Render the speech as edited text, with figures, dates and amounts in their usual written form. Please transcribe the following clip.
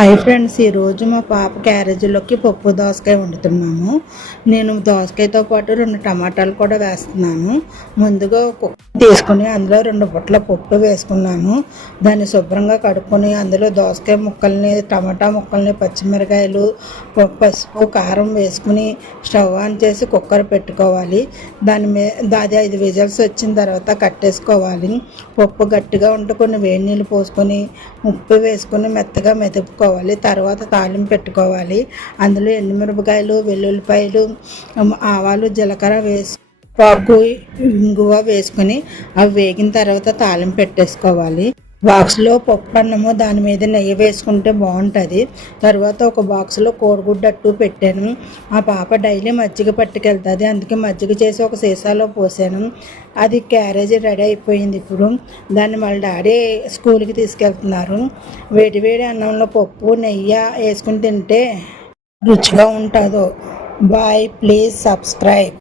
Hi friends, ఈరోజు మా పాప క్యారేజీలోకి పప్పు దోసకాయ వండుతున్నాము. నేను దోసకాయతో పాటు 2 టమాటాలు కూడా వేస్తున్నాను. ముందుగా తీసుకుని అందులో 2 బుట్టల పప్పు వేసుకున్నాను. దాన్ని శుభ్రంగా కడుక్కొని అందులో దోసకాయ ముక్కల్ని, టమాటా ముక్కల్ని, పచ్చిమిరకాయలు, పసుపు, కారం వేసుకుని స్టవ్ ఆన్ చేసి కుక్కర్ పెట్టుకోవాలి. అది 5 విజిల్స్ వచ్చిన తర్వాత కట్టేసుకోవాలి. పప్పు గట్టిగా ఉంటే కొన్ని వేడి నీళ్ళు పోసుకొని ఉప్పు వేసుకొని మెత్తగా మెదుపుకోవాలి. తర్వాత తాలింపు పెట్టుకోవాలి. అందులో ఎండుమిరపకాయలు, వెల్లుల్లిపాయలు, ఆవాలు, జీలకర్ర వేసి పాకు, ఇంగువ వేసుకొని అవి వేగిన తర్వాత తాలింపు పెట్టేసుకోవాలి. బాక్స్లో పప్పు అన్నము, దాని మీద నెయ్యి వేసుకుంటే బాగుంటుంది. తర్వాత ఒక బాక్స్లో కోడిగుడ్డు అట్టు పెట్టాను. మా పాప డైలీ మజ్జిగ పట్టుకెళ్తుంది, అందుకే మజ్జిగ చేసి ఒక సీసాలో పోసాను. అది క్యారేజీ రెడీ అయిపోయింది. ఇప్పుడు దాన్ని వాళ్ళ డాడీ స్కూల్కి తీసుకెళ్తున్నారు. వేడి వేడి అన్నంలో పప్పు నెయ్యి వేసుకుని తింటే రుచిగా ఉంటుందో. Bye, please subscribe.